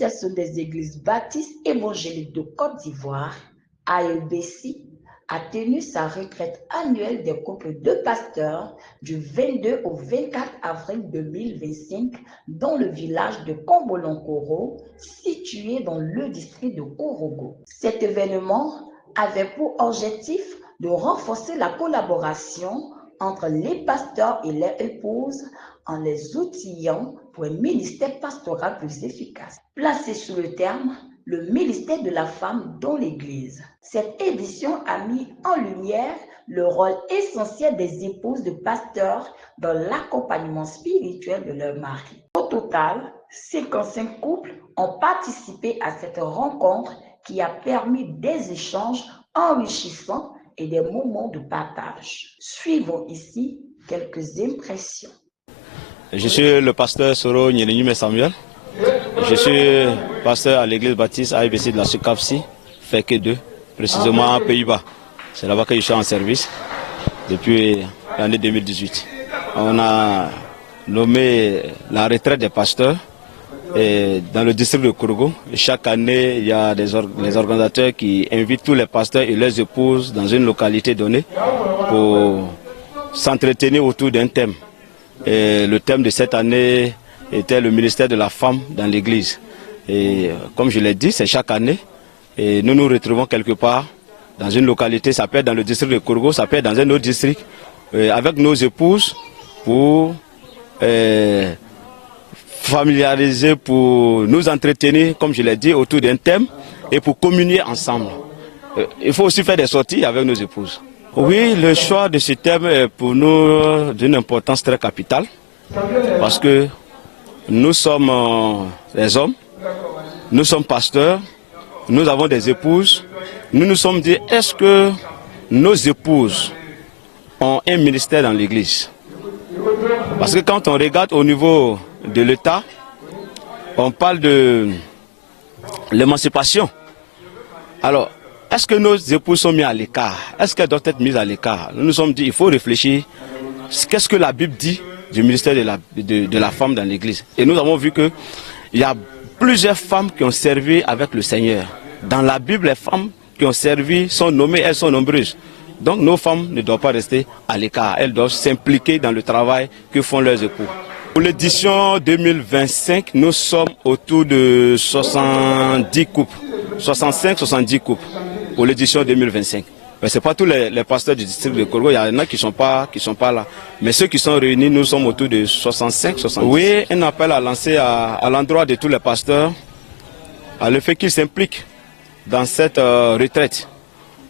l'Association des Églises Baptistes Évangéliques de Côte d'Ivoire, AEBC, a tenu sa retraite annuelle des couples de pasteurs du 22 au 24 avril 2025 dans le village de Kombolonkoro, situé dans le district de Korogo. Cet événement avait pour objectif de renforcer la collaboration entre les pasteurs et leurs épouses en les outillant pour un ministère pastoral plus efficace. Placé sous le terme le ministère de la femme dans l'Église. Cette édition a mis en lumière le rôle essentiel des épouses de pasteurs dans l'accompagnement spirituel de leur mari. Au total, 55 couples ont participé à cette rencontre qui a permis des échanges enrichissants et des moments de partage. Suivons ici quelques impressions. Je suis le pasteur Soro Nyenenyume Samuel. Je suis pasteur à l'église baptiste AEBC de la Sukapsi, Feke 2, précisément aux Pays-Bas. C'est là-bas que je suis en service depuis l'année 2018. On a nommé la retraite des pasteurs dans le district de Korogo. Chaque année, il y a les organisateurs qui invitent tous les pasteurs et leurs épouses dans une localité donnée pour s'entretenir autour d'un thème. Et le thème de cette année était le ministère de la femme dans l'église. Et comme je l'ai dit, c'est chaque année. Et nous nous retrouvons quelque part dans une localité, ça peut être dans le district de Korogo, ça peut être dans un autre district, avec nos épouses pour familiariser, pour nous entretenir, comme je l'ai dit, autour d'un thème et pour communier ensemble. Il faut aussi faire des sorties avec nos épouses. Oui, le choix de ce thème est pour nous d'une importance très capitale parce que nous sommes des hommes, nous sommes pasteurs, nous avons des épouses. Nous nous sommes dit, est-ce que nos épouses ont un ministère dans l'église? Parce que quand on regarde au niveau de l'État, on parle de l'émancipation. Alors, est-ce que nos épouses sont mises à l'écart? Est-ce qu'elles doivent être mises à l'écart? Nous nous sommes dit, il faut réfléchir. Qu'est-ce que la Bible dit du ministère de la femme dans l'église? Et nous avons vu qu'il y a plusieurs femmes qui ont servi avec le Seigneur. Dans la Bible, les femmes qui ont servi sont nommées, elles sont nombreuses. Donc nos femmes ne doivent pas rester à l'écart. Elles doivent s'impliquer dans le travail que font leurs époux. Pour l'édition 2025, nous sommes autour de 70 couples. 65-70 couples pour l'édition 2025. Mais ce n'est pas tous les pasteurs du district de Korogo, il y en a qui ne sont pas là. Mais ceux qui sont réunis, nous sommes autour de 65-70. Oui, un appel à lancer à l'endroit de tous les pasteurs, à le fait qu'ils s'impliquent dans cette retraite.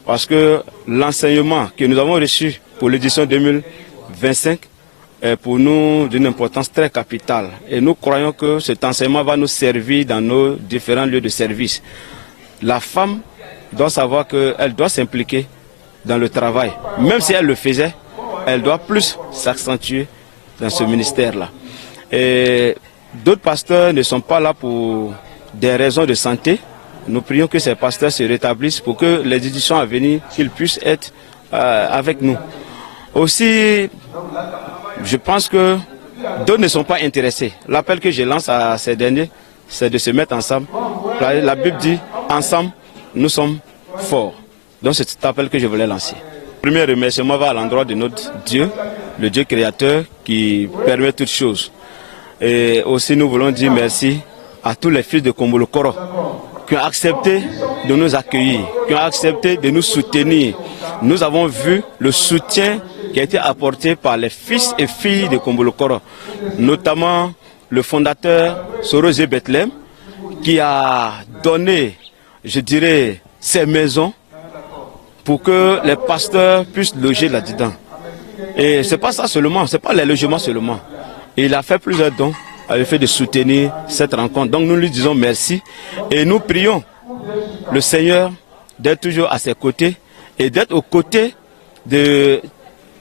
Parce que l'enseignement que nous avons reçu pour l'édition 2025 est pour nous d'une importance très capitale. Et nous croyons que cet enseignement va nous servir dans nos différents lieux de service. La femme doit savoir qu'elle doit s'impliquer dans le travail. Même si elle le faisait, elle doit plus s'accentuer dans ce ministère-là. Et d'autres pasteurs ne sont pas là pour des raisons de santé. Nous prions que ces pasteurs se rétablissent pour que les éditions à venir, qu'ils puissent être avec nous. Aussi, je pense que d'autres ne sont pas intéressés. L'appel que je lance à ces derniers, c'est de se mettre ensemble. La Bible dit, ensemble, nous sommes forts. Donc c'est cet appel que je voulais lancer. Le premier remerciement va à l'endroit de notre Dieu, le Dieu créateur qui permet toutes choses. Et aussi nous voulons dire merci à tous les fils de Kombolokoro qui ont accepté de nous accueillir, qui ont accepté de nous soutenir. Nous avons vu le soutien qui a été apporté par les fils et filles de Kombolokoro, notamment le fondateur Sorosé Bethlehem, qui a donné, je dirais, ses maisons pour que les pasteurs puissent loger là-dedans. Et ce n'est pas ça seulement, ce n'est pas les logements seulement. Il a fait plusieurs dons à l'effet de soutenir cette rencontre. Donc nous lui disons merci et nous prions le Seigneur d'être toujours à ses côtés et d'être aux côtés de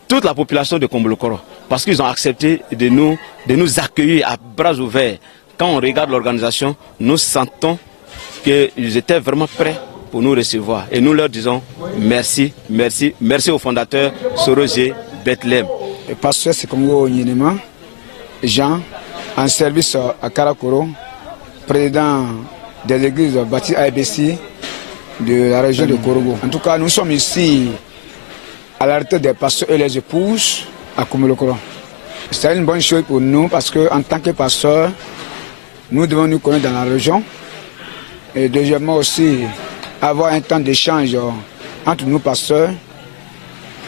toute la population de Kombolokoro. Parce qu'ils ont accepté de nous accueillir à bras ouverts. Quand on regarde l'organisation, nous sentons qu'ils étaient vraiment prêts pour nous recevoir. Et nous leur disons merci, merci, merci au fondateur Sorosé Bethlehem. Le pasteur Sekongo Nyinema, Jean, en service à Karakoro, président des églises bâties à Ebessi de la région de Korogo. En tout cas, nous sommes ici à la retraite des pasteurs et les épouses à Komolokoro. C'est une bonne chose pour nous parce qu'en tant que pasteurs, nous devons nous connaître dans la région. Et deuxièmement aussi, avoir un temps d'échange entre nous pasteurs.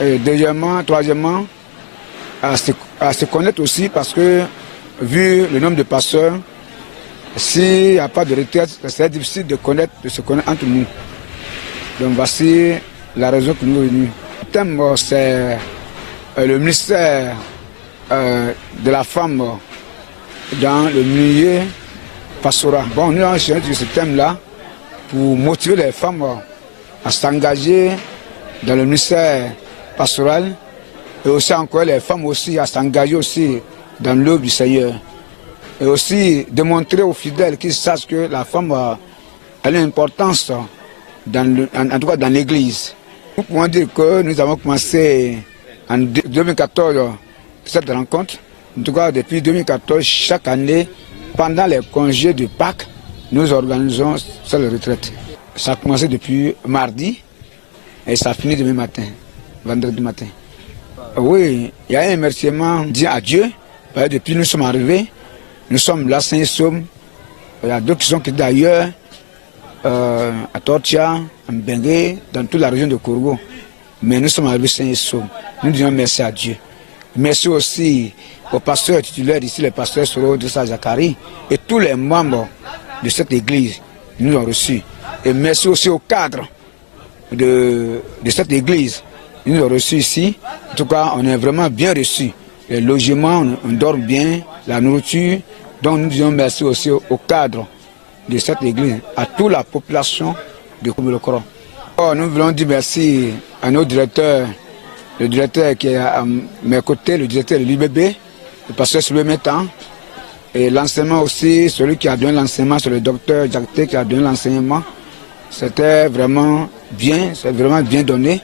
Et deuxièmement, troisièmement, à se connaître aussi parce que, vu le nombre de pasteurs, s'il n'y a pas de retraite, c'est difficile de se connaître entre nous. Donc voici la raison que nous sommes venus. Le thème, c'est le ministère de la femme dans le milieu pastoral. Bon, nous avons choisi ce thème-là pour motiver les femmes à s'engager dans le ministère pastoral et aussi encore les femmes aussi à s'engager aussi dans l'œuvre du Seigneur. Et aussi démontrer aux fidèles qu'ils sachent que la femme a une importance en tout cas dans l'Église. Nous pouvons dire que nous avons commencé en 2014 cette rencontre. En tout cas, depuis 2014, chaque année, pendant les congés de Pâques, nous organisons cette retraite. Ça a commencé depuis mardi et ça finit demain matin, vendredi matin. Oui, il y a un remerciement dit à Dieu. Depuis nous sommes arrivés, nous sommes là, Saint-Somme. Il y a d'autres qui sont d'ailleurs, à Tortia, à Mbengue, dans toute la région de Korogo. Mais nous sommes arrivés Saint-Somme. Nous disons merci à Dieu. Merci aussi aux pasteurs titulaires ici, les pasteurs Soro de Zakari, et tous les membres de cette église nous ont reçus. Et merci aussi aux cadres de cette église. Ils nous ont reçus ici. En tout cas, on est vraiment bien reçus. Les logements, on dort bien, la nourriture. Donc nous disons merci aussi aux cadres de cette église, à toute la population de Komolokoro. Nous voulons dire merci à nos directeurs, le directeur qui est à mes côtés, le directeur de l'IBB, le pasteur Sylvain Métan, et l'enseignement aussi, celui qui a donné l'enseignement, c'est le docteur Jacté qui a donné l'enseignement. C'était vraiment bien, c'est vraiment bien donné.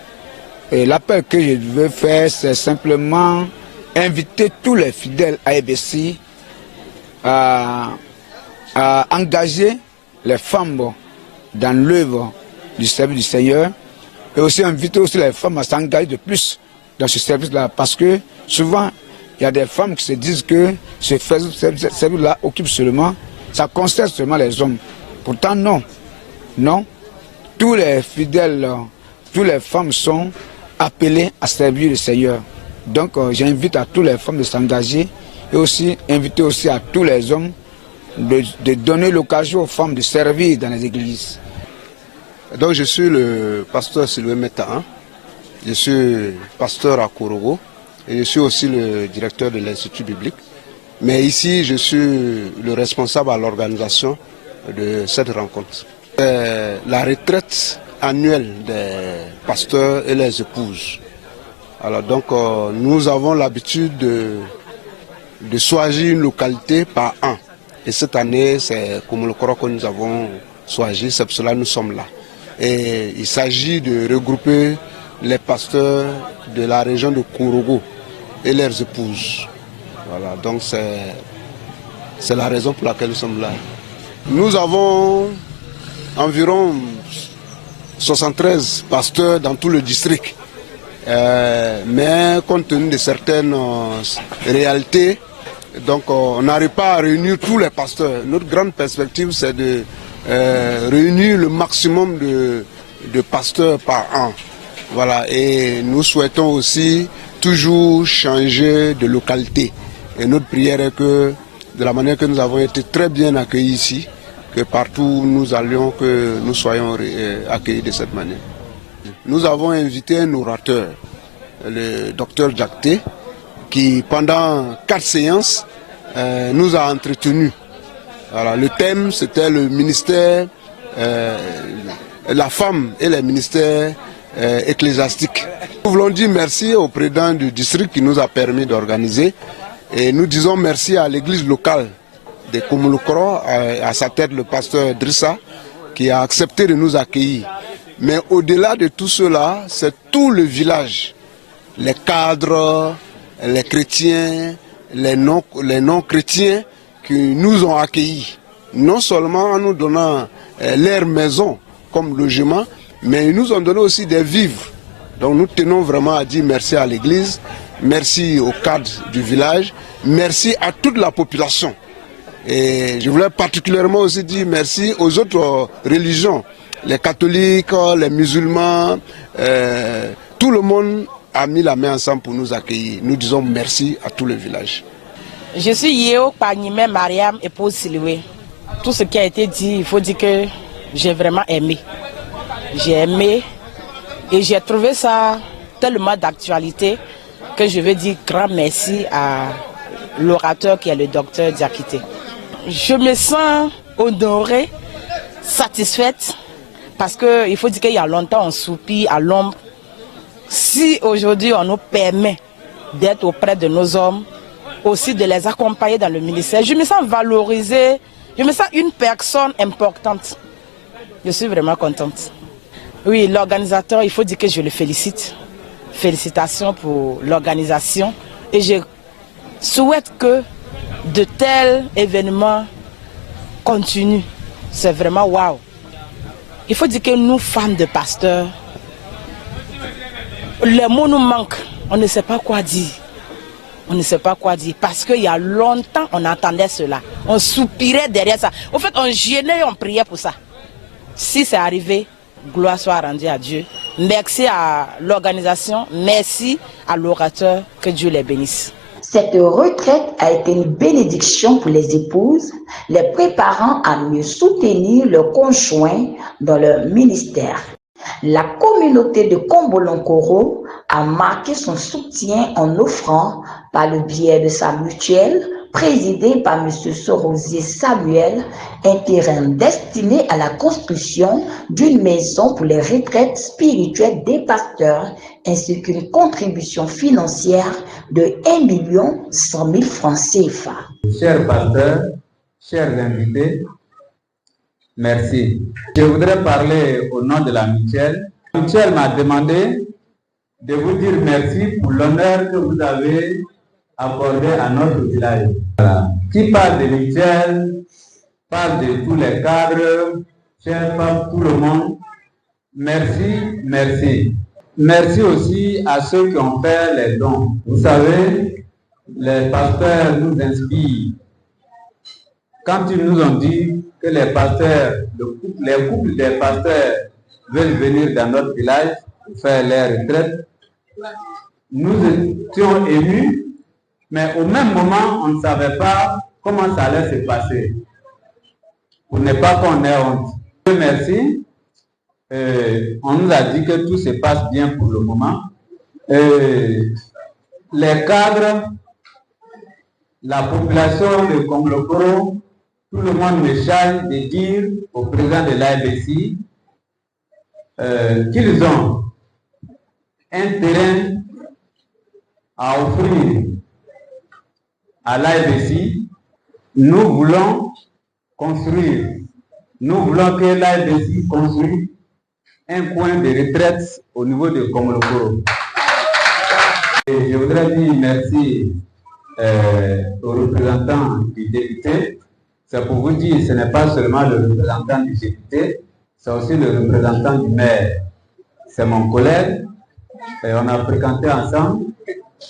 Et l'appel que je veux faire, c'est simplement inviter tous les fidèles à Ebessi à engager les femmes dans l'œuvre du service du Seigneur et aussi inviter aussi les femmes à s'engager de plus dans ce service-là parce que souvent il y a des femmes qui se disent que ce service-là occupe seulement, ça concerne seulement les hommes. Pourtant non, non, tous les fidèles, toutes les femmes sont appelées à servir le Seigneur. Donc j'invite à toutes les femmes de s'engager et aussi inviter aussi à tous les hommes de donner l'occasion aux femmes de servir dans les églises. Donc je suis le pasteur Sylvain Métan, je suis pasteur à Korogo et je suis aussi le directeur de l'Institut biblique. Mais ici je suis le responsable à l'organisation de cette rencontre. La retraite annuelle des pasteurs et les épouses. Alors donc nous avons l'habitude de choisir une localité par an. Et cette année, c'est Komolokoro que nous avons choisi, c'est pour cela que nous sommes là. Et il s'agit de regrouper les pasteurs de la région de Korogo et leurs épouses. Voilà, donc c'est la raison pour laquelle nous sommes là. Nous avons environ 73 pasteurs dans tout le district. Mais compte tenu de certaines réalités, donc on n'arrive pas à réunir tous les pasteurs. Notre grande perspective, c'est de réunir le maximum de pasteurs par an. Voilà, et nous souhaitons aussi toujours changer de localité. Et notre prière est que, de la manière que nous avons été très bien accueillis ici, que partout où nous allions, que nous soyons accueillis de cette manière. Nous avons invité un orateur, le docteur Jacté, qui pendant 4 séances nous a entretenus. Voilà, le thème c'était le ministère, la femme et les ministères ecclésiastiques. Nous voulons dire merci au président du district qui nous a permis d'organiser et nous disons merci à l'église locale de Komolokoro, à sa tête le pasteur Drissa qui a accepté de nous accueillir. Mais au-delà de tout cela, c'est tout le village, les cadres, les chrétiens, les non-chrétiens qui nous ont accueillis. non seulement en nous donnant leur maison comme logement, mais ils nous ont donné aussi des vivres. Donc nous tenons vraiment à dire merci à l'église, merci au cadre du village, merci à toute la population. Et je voulais particulièrement aussi dire merci aux autres religions, les catholiques, les musulmans, tout le monde a mis la main ensemble pour nous accueillir. Nous disons merci à tout le village. Je suis Yeo Panime Mariam, épouse Siloué. Tout ce qui a été dit, il faut dire que j'ai vraiment aimé. J'ai aimé et j'ai trouvé ça tellement d'actualité que je veux dire grand merci à l'orateur qui est le docteur Diakité. Je me sens honorée, satisfaite, parce qu'il faut dire qu'il y a longtemps on soupire à l'ombre. Si aujourd'hui on nous permet d'être auprès de nos hommes, aussi de les accompagner dans le ministère, je me sens valorisée, je me sens une personne importante. Je suis vraiment contente. Oui, l'organisateur, il faut dire que je le félicite. Félicitations pour l'organisation. Et je souhaite que de tels événements continuent. C'est vraiment waouh. Il faut dire que nous, femmes de pasteurs, les mots nous manquent. On ne sait pas quoi dire. On ne sait pas quoi dire. Parce qu'il y a longtemps, on entendait cela. On soupirait derrière ça. Au fait, on gênait et on priait pour ça. Si c'est arrivé, gloire soit rendue à Dieu. Merci à l'organisation. Merci à l'orateur. Que Dieu les bénisse. Cette retraite a été une bénédiction pour les épouses, les préparant à mieux soutenir leurs conjoints dans leur ministère. La communauté de Combolonkoro a marqué son soutien en offrant, par le biais de sa mutuelle, présidée par M. Sorosier Samuel, un terrain destiné à la construction d'une maison pour les retraites spirituelles des pasteurs, ainsi qu'une contribution financière de 1 100 000 francs CFA. Chers pasteurs, chers invités, merci. Je voudrais parler au nom de la mutuelle. La mutuelle m'a demandé de vous dire merci pour l'honneur que vous avez accordé à notre village. Voilà. Qui parle de mutuelle, parle de tous les cadres, chers femmes, tout le monde. Merci, merci. Merci aussi à ceux qui ont fait les dons. Vous savez, les pasteurs nous inspirent. Quand ils nous ont dit que les pasteurs, les couples des pasteurs veulent venir dans notre village pour faire leur retraite, nous étions émus, mais au même moment, on ne savait pas comment ça allait se passer. Pour ne pas qu'on ait honte. Merci. On nous a dit que tout se passe bien pour le moment. Les cadres, la population de Combolonkoro, tout le monde me charge de dire au président de l'ABC qu'ils ont un terrain à offrir à l'ABC. Nous voulons construire, nous voulons que l'ABC construise un coin de retraite au niveau de Combolonkoro. Et je voudrais dire merci aux représentants du député. C'est pour vous dire, ce n'est pas seulement le représentant du député, c'est aussi le représentant du maire. C'est mon collègue, et on a fréquenté ensemble.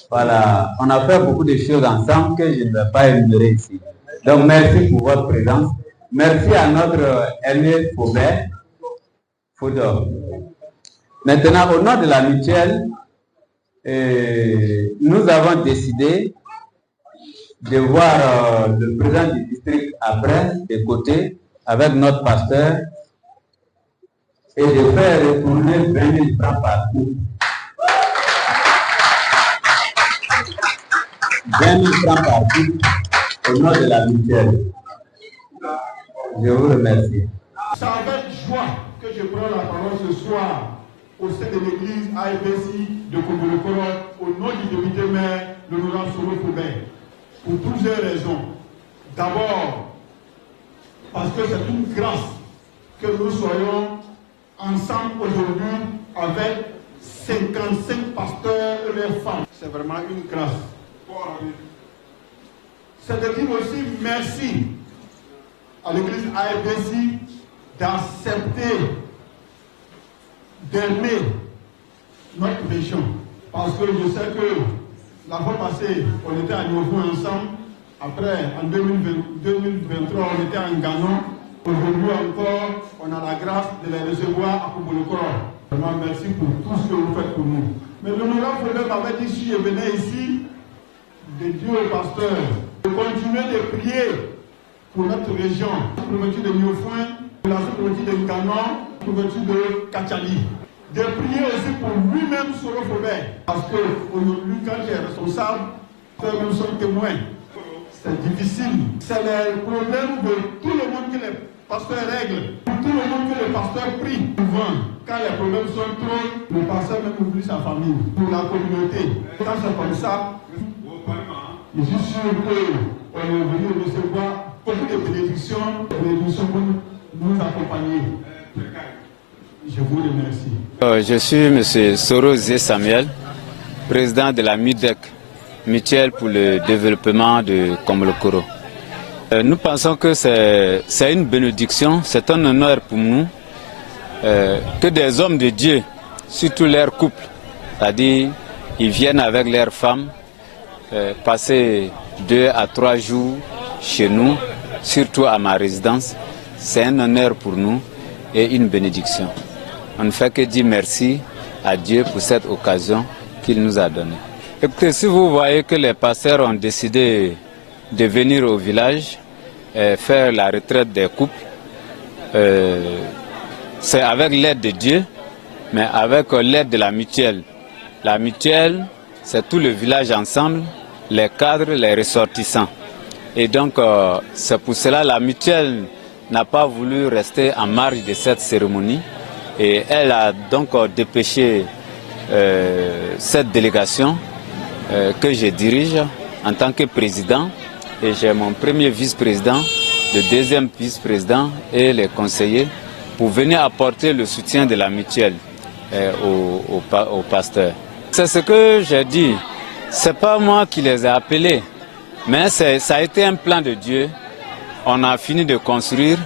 Voilà, on a fait beaucoup de choses ensemble que je ne vais pas énumérer ici. Donc merci pour votre présence. Merci à notre aîné Faudor. Maintenant, au nom de la mutuelle, nous avons décidé de voir le président du district après, de côté, avec notre pasteur, et de faire retourner 20 000 francs par coup. 20 000 francs par coup au nom de la mutuelle. Je vous remercie. C'est avec joie que je prends la parole ce soir au sein de l'église AEBC de Combolonkoro au nom du député maire de Laurent Soro-Foubert. Pour plusieurs raisons. D'abord, parce que c'est une grâce que nous soyons ensemble aujourd'hui avec 55 pasteurs et leurs femmes. C'est vraiment une grâce. C'est de dire aussi merci à l'église AFBC d'accepter, d'aimer notre région. Parce que je sais que la fois passée, on était à Niofou ensemble. Après, en 2023, on était en Ghana. Aujourd'hui encore, on a la grâce de les recevoir à Kouboulokoro. Vraiment, merci pour tout ce que vous faites pour nous. Mais l'honorable Fodeb avait dit, si je venais ici, de Dieu au pasteur, de continuer de prier pour notre région, pour l'ouverture de Niofouin, pour la l'ouverture de Ghana, pour l'ouverture de Kachali. De prier aussi pour lui-même sur le Fodeb. Parce qu'aujourd'hui, quand il est responsable, eux-mêmes sont témoins. C'est difficile. C'est le problème de tout le monde que les pasteurs règlent. Pour tout le monde que les pasteurs prient. Souvent, quand les problèmes sont trop, le pasteur même oublie sa famille. Pour la communauté. Quand c'est comme ça, je suis sûr qu'on est venu recevoir beaucoup de bénédictions pour nous accompagner. Je vous remercie. Je suis M. Sorozé Samuel, président de la MUDEC, Mutuelle pour le développement de Kombolokoro. Nous pensons que c'est une bénédiction, c'est un honneur pour nous que des hommes de Dieu, surtout leurs couples, c'est-à-dire ils viennent avec leurs femmes, passer 2 à 3 jours chez nous, surtout à ma résidence. C'est un honneur pour nous et une bénédiction. On ne fait que dire merci à Dieu pour cette occasion qu'il nous a donnée. Écoutez, si vous voyez que les pasteurs ont décidé de venir au village faire la retraite des couples, c'est avec l'aide de Dieu, mais avec l'aide de la mutuelle. La mutuelle, c'est tout le village ensemble, les cadres, les ressortissants. Et donc, c'est pour cela que la mutuelle n'a pas voulu rester en marge de cette cérémonie. Et elle a donc dépêché cette délégation que je dirige en tant que président. Et j'ai mon premier vice-président, le deuxième vice-président et les conseillers pour venir apporter le soutien de la mutuelle aux pasteurs. C'est ce que j'ai dit. Ce n'est pas moi qui les ai appelés, mais ça a été un plan de Dieu. On a fini de construire.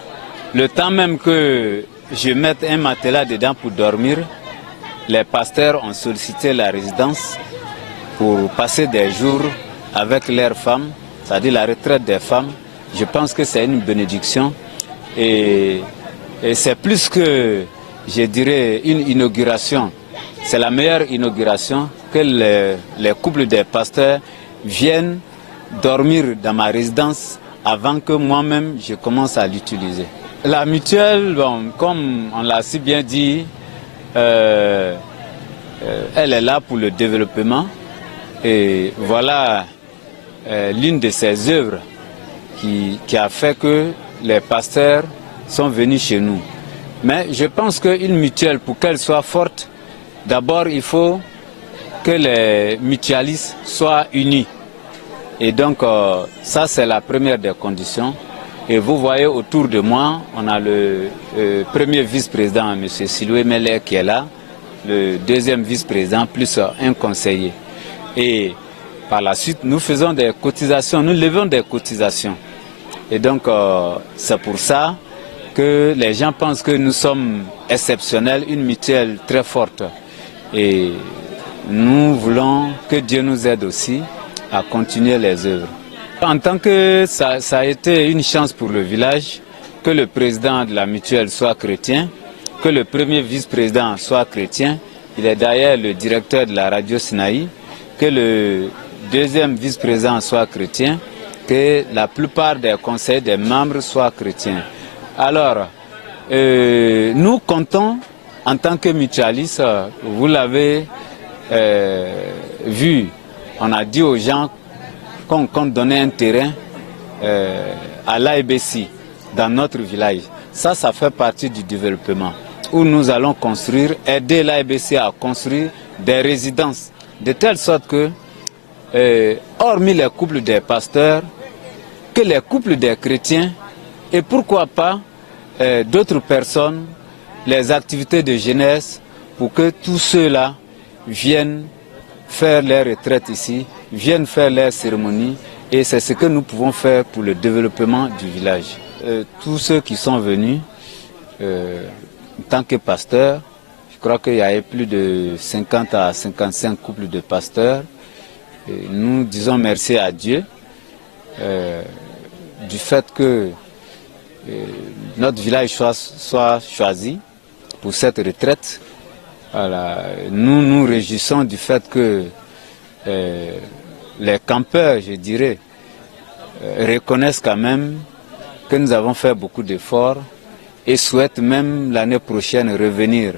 Le temps même que je mette un matelas dedans pour dormir, les pasteurs ont sollicité la résidence pour passer des jours avec leurs femmes, c'est-à-dire la retraite des femmes. Je pense que c'est une bénédiction et c'est plus que, je dirais, une inauguration. C'est la meilleure inauguration que les couples des pasteurs viennent dormir dans ma résidence avant que moi-même je commence à l'utiliser. La mutuelle, bon, comme on l'a si bien dit, elle est là pour le développement. Et voilà l'une de ses œuvres qui a fait que les pasteurs sont venus chez nous. Mais je pense qu'une mutuelle, pour qu'elle soit forte, d'abord il faut que les mutualistes soient unis. Et donc ça c'est la première des conditions. Et vous voyez autour de moi, on a le premier vice-président, M. Siloué Melek, qui est là, le deuxième vice-président, plus un conseiller. Et par la suite, nous faisons des cotisations, nous levons des cotisations. Et donc, c'est pour ça que les gens pensent que nous sommes exceptionnels, une mutuelle très forte. Et nous voulons que Dieu nous aide aussi à continuer les œuvres. En tant que ça a été une chance pour le village, que le président de la mutuelle soit chrétien, que le premier vice-président soit chrétien, il est d'ailleurs le directeur de la radio Sinaï, que le deuxième vice-président soit chrétien, que la plupart des conseils des membres soient chrétiens. Alors, nous comptons en tant que mutualistes, vous l'avez vu, on a dit aux gens qu'on compte donner un terrain à l'AEBC dans notre village. Ça fait partie du développement où nous allons construire, aider l'AEBC à construire des résidences de telle sorte que, hormis les couples des pasteurs, que les couples des chrétiens et pourquoi pas d'autres personnes, les activités de jeunesse, pour que tous ceux-là viennent faire leur retraite ici, viennent faire leurs cérémonies, et c'est ce que nous pouvons faire pour le développement du village. tous ceux qui sont venus en tant que pasteurs. Je crois qu'il y avait plus de 50 à 55 couples de pasteurs. Et nous disons merci à Dieu du fait que notre village soit choisi pour cette retraite. Voilà. Nous nous réjouissons du fait que les campeurs, je dirais, reconnaissent quand même que nous avons fait beaucoup d'efforts et souhaitent même l'année prochaine revenir.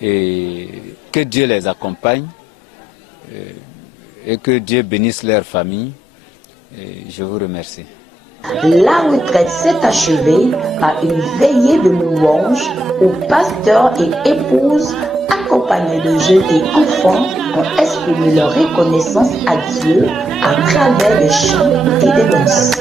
Et que Dieu les accompagne et que Dieu bénisse leur famille. Et je vous remercie. La retraite s'est achevée par une veillée de louanges où pasteurs et épouses, accompagnés de jeunes et enfants, ont exprimé leur reconnaissance à Dieu à travers des chants et des danses.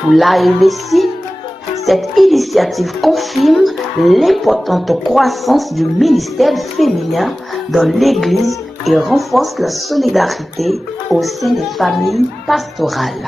Pour l'AEBC, cette initiative confirme l'importante croissance du ministère féminin dans l'Église et renforce la solidarité au sein des familles pastorales.